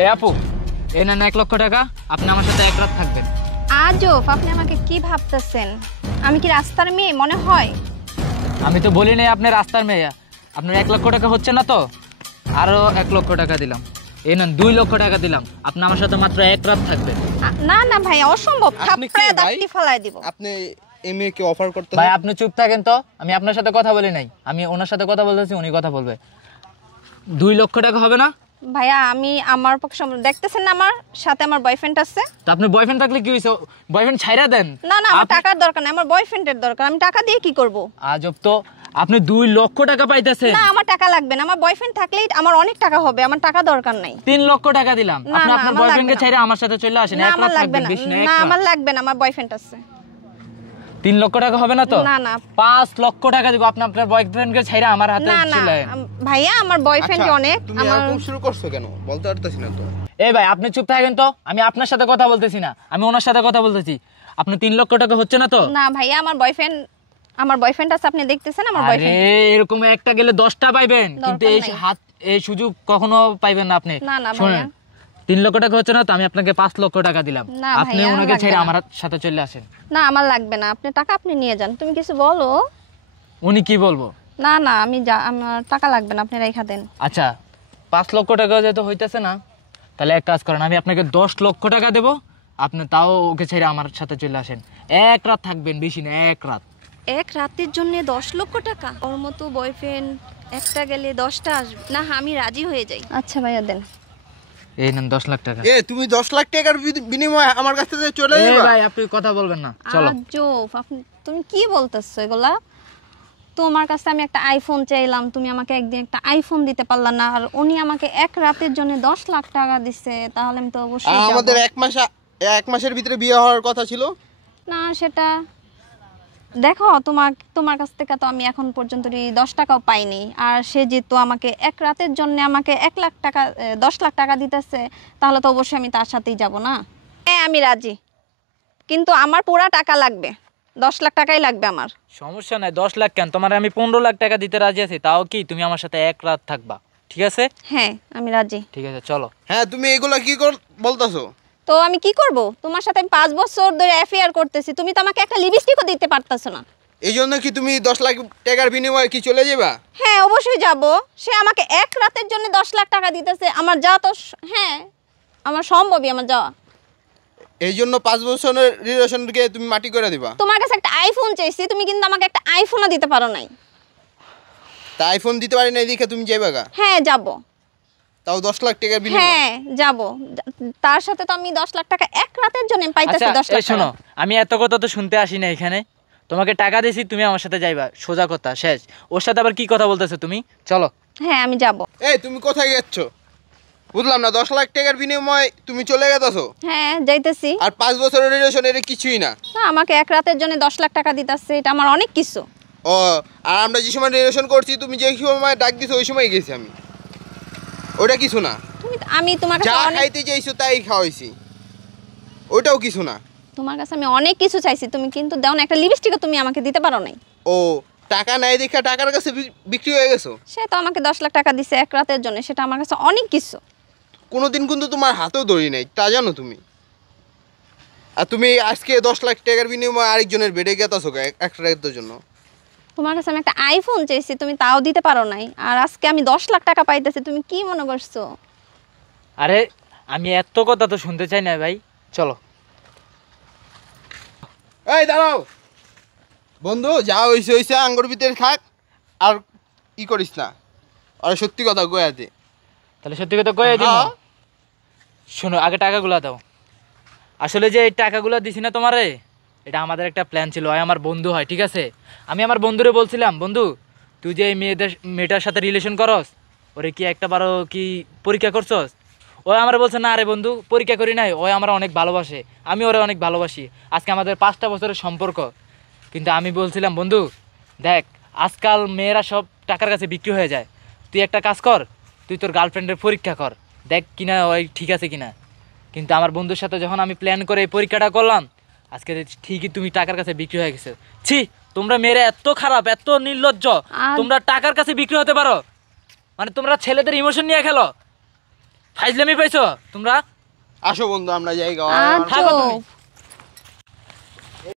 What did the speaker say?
এই আপু, এই নেন 1 লক্ষ টাকা, আপনি আমার সাথে এক রাত থাকবেন। আজব, আপনি আমাকে কি ভাবতেছেন? আমি কি রাস্তার মেয়ে মনে হয়? আমি তো বলি নাই আপনি রাস্তার মেয়ে। আপনার 1 লক্ষ টাকা হচ্ছে না তো, আরো 1 লক্ষ টাকা দিলাম। এই নেন 2 লক্ষ টাকা দিলাম, আপনি আমার সাথে মাত্র এক রাত থাকবেন। না না ভাই, অসম্ভব। থাপড়ে দাঁতি ফেলাই দিব। আপনি এই মেয়েকে অফার করতে ভাই আপনি চুপ থাকেন তো, আমি আপনার সাথে কথা বলি নাই, আমি ওনার সাথে কথা বলতেছি, উনি কথা বলবে। 2 লক্ষ টাকা হবে না? ভাইয়া আমি আমার পক্ষে দেখতেছেন না আমার সাথে আমার বয়ফ্রেন্ড আছে। তো আপনি বয়ফ্রেন্ড থাকলে কি হইছে, বয়ফ্রেন্ড ছাইরা দেন। না না, আমার টাকার দরকার নাই, আমার বয়ফ্রেন্ডের দরকার। আমি টাকা দিয়ে কি করব? আজব তো, আপনি 2 লক্ষ টাকা পাইতেছেন। না, আমার টাকা লাগবে না, আমার বয়ফ্রেন্ড থাকলেই আমার অনেক টাকা হবে, আমার টাকা দরকার নাই। 3 লক্ষ টাকা দিলাম, আপনি আপনার বয়ফ্রেন্ডকে ছাইরা আমার সাথে চলে আসেন। না এক আমার রাত লাগবে থাকবেন, না। বেশি না। না আমার লাগবে না, আমার বয়ফ্রেন্ড আছে। 3 লক্ষ টাকা হবে না তো? না না, 5 লক্ষ টাকা দিব, আপনি আপনার বয়ফ্রেন্ডকে ছাইরা আমার হাতে না না চলে আসেন। ভাইয়া, আমার বয়ফ্রেন্ড অনেক। তুমি আমার এরকম শুরু করছো কেন বলতে পারতেছি না তো। এই ভাই আপনি চুপ থাকেন তো, আমি আপনার সাথে কথা বলতেছি না, আমি ওনার সাথে কথা বলতেছি। আপনি 3 লক্ষ টাকা হচ্ছে না তো? না ভাইয়া, আমার বয়ফ্রেন্ড আছে, আপনি দেখতেছেন আমার আরে বয়ফ্রেন্ড। এরকম একটা গেলে 10টা পাইবেন, কিন্তু এই সুযোগ কখনো পাইবেন না আপনি। না না শুনেন, ভাইয়া, 3 লক্ষ টাকা হচ্ছে না তো, আমি আপনাকে 5 লক্ষ টাকা দিলাম, না আপনি ভাইয়া, ওনাকে লাগবে ছেড়ে না। আমার সাথে চলে আসেন। না আমার লাগবে না, আপনি টাকা আপনি নিয়ে যান। তুমি কিছু বলো। উনি কি বলবো? না না, আমার টাকা লাগবে না, আপনি রেখা দেন। আচ্ছা 5 লক্ষ টাকা যেহেতু হইতেছে না, তাহলে এক কাজ করেন, আমি আপনাকে 10 লক্ষ টাকা দেবো, আপনি তাও ওকে ছেড়ে আমার সাথে চলে আসেন। এক রাত থাকবেন, বেশি না, এক রাত। এক রাতের জন্য 10 লক্ষ টাকা? ওর মতো বয়ফ্রেন্ড একটা গেলে 10টা আসবে না, আমি রাজি হয়ে যাই। আচ্ছা ভাইয়া দেন। এই নেন 10 লাখ টাকা। তুমি 10 লাখ টাকার বিনিময়ে আমার কাছ থেকে চলে যাবে? ভাই আপনি কথা বলবেন না, চলো। আজব, তুমি কি বলতেছো এগুলা? তোমার কাছে আমি একটা আইফোন চাইলাম, তুমি আমাকে একদিন একটা আইফোন দিতে পারলা না, আর উনি আমাকে এক রাতের জন্য 10 লাখ টাকা দিছে, তাহলে আমি তো অবশ্যই যাব। আমাদের এক মাসের ভিতরে বিয়ে হওয়ার কথা ছিল না, সেটা দেখো, তোমার কাছ থেকে তো আমি এখন পর্যন্ত 10 টাকাও পাইনি, আর সে যেহেতু আমাকে এক রাতের জন্য আমাকে 1 লাখ টাকা 10 লাখ টাকা দিতেছে, তাহলে তো অবশ্যই আমি তার সাথেই যাব না। হ্যাঁ আমি রাজি, কিন্তু আমার পুরা টাকা লাগবে, 10 লাখ টাকাই লাগবে আমার। সমস্যা নাই, 10 লাখ কেন, তোমার আমি 15 লাখ টাকা দিতে রাজি আছি, তাও কি তুমি আমার সাথে এক রাত থাকবা? ঠিক আছে? হ্যাঁ আমি রাজি। ঠিক আছে চলো। হ্যাঁ তুমি এগুলা কি বলতাছো? তো আমি কি করব? তোমার সাথে আমি 5 বছর ধরে অ্যাফেয়ার করতেছি, তুমি তো আমাকে একটা লিপস্টিকও দিতে পারতেছো না। এই জন্য কি তুমি 10 লাখ টাকার বিনিময়ে কি চলে যাবা? হ্যাঁ অবশ্যই যাব। সে আমাকে এক রাতের জন্য 10 লাখ টাকা দিতেছে, আমার যাওয়া তো হ্যাঁ আমার সম্ভবই আমার যাওয়া। এই জন্য 5 বছরের রিলেশনকে তুমি মাটি করে দিবা? তোমার কাছে একটা আইফোন চাইছি, তুমি কিন্তু আমাকে একটা আইফোনও দিতে পারো নাই। তা আইফোন দিতে পারি না এদিকে তুমি যাইবা গা? হ্যাঁ যাব। তাও 10 লাখ টাকার বিনিময়ে? হ্যাঁ যাব। তার সাথে তো আমি 10 লাখ টাকা এক রাতের জন্য পাইতেছি। 10 লাখ শোনো, টাকা। আমি এত কথা তো শুনতে আসি না এখানে, তোমাকে টাকা দিয়েছি, তুমি আমার সাথে যাইবা, সোজা কথা শেষ। ওর সাথে আবার কি কথা বলতেছো তুমি? চলো। হ্যাঁ আমি যাব। এই তুমি কোথায় যাচ্ছ? বুঝলাম না, 10 লাখ টাকার বিনিময়ে তুমি চলে গেছো? হ্যাঁ যাইতেছি। আর 5 বছরের রিলেশন এর কিছুই না? না, আমাকে এক রাতের জন্য 10 লাখ টাকা দিতেছে, এটা আমার অনেক কিছু। ও, আর আমরা যে সময় রিলেশন করছি তুমি যে সময় ডাক দিছো ওই সময় গেছি আমি, ওটা কিছু না। আমি তোমার যা কাছে অনেক খাইতে চাইছো তাই খাওয়াইছি, ওটাও কিছু না। তোমার কাছে আমি অনেক কিছু চাইছি, তুমি কিন্তু দাও না, একটা লিপস্টিকও তুমি আমাকে দিতে পারো নাই। ও, টাকা নাই দেখা টাকার কাছে বিক্রি হয়ে গেছো? সে তো আমাকে 10 লাখ টাকা দিছে এক রাতের জন্য, সেটা আমার কাছে অনেক কিছু। কোনোদিন কিন্তু তোমার হাতেও ধরি নাই, তা জানো তুমি? আর তুমি আজকে 10 লাখ টাকার বিনিময়ে আরেকজনের বেডে গেতাছো এক রাতের জন্য? তোমার কাছে আমি একটা আইফোন চাইছি, তুমি তাও দিতে পারো নাই, আর আজকে আমি 10 লাখ টাকা পাইতেছি, তুমি কি মনে করছো? আরে আমি এত কথা তো শুনতে চাই না ভাই, চলো। এই দাঁড়াও বন্ধু, যা হইছে হইছে, আঙ্গুর ভিতরে থাক, আর ই করিস না। আর সত্যি কথা কয়ে দে। তাহলে সত্যি কথা কয়ে দিই। শোনো, আগে টাকাগুলো দাও। আসলে যে এই টাকাগুলো দিছি না তোমারে, এটা আমাদের একটা প্ল্যান ছিল। হয় আমার বন্ধু হয়, ঠিক আছে? আমি আমার বন্ধুরে বলছিলাম, বন্ধু তুই যে এই মেয়েটার সাথে রিলেশন করস, ওরে কি একটাবারও কি পরীক্ষা করছস? ও আমার বলছে না রে বন্ধু, পরীক্ষা করি নাই, ও আমার অনেক ভালোবাসে, আমি ওরে অনেক ভালোবাসি, আজকে আমাদের 5টা বছরের সম্পর্ক। কিন্তু আমি বলছিলাম, বন্ধু দেখ, আজকাল মেয়েরা সব টাকার কাছে বিক্রি হয়ে যায়, তুই একটা কাজ কর, তুই তোর গার্লফ্রেন্ডের পরীক্ষা কর, দেখ কিনা ওই ঠিক আছে কিনা। কিন্তু আমার বন্ধুর সাথে যখন আমি প্ল্যান করে এই পরীক্ষাটা করলাম, আজকে ঠিকই তুমি টাকার কাছে বিক্রি হয়ে গেছো। ছি, তোমরা মেয়েরা এত খারাপ, এত নির্লজ্জ, তোমরা টাকার কাছে বিক্রি হতে পারো? মানে তোমরা ছেলেদের ইমোশন নিয়ে খেলো। ফাইজলামি পাইছো তোমরা? আসো বন্ধু আমরা জায়গা আচ্ছা থাকো তুমি।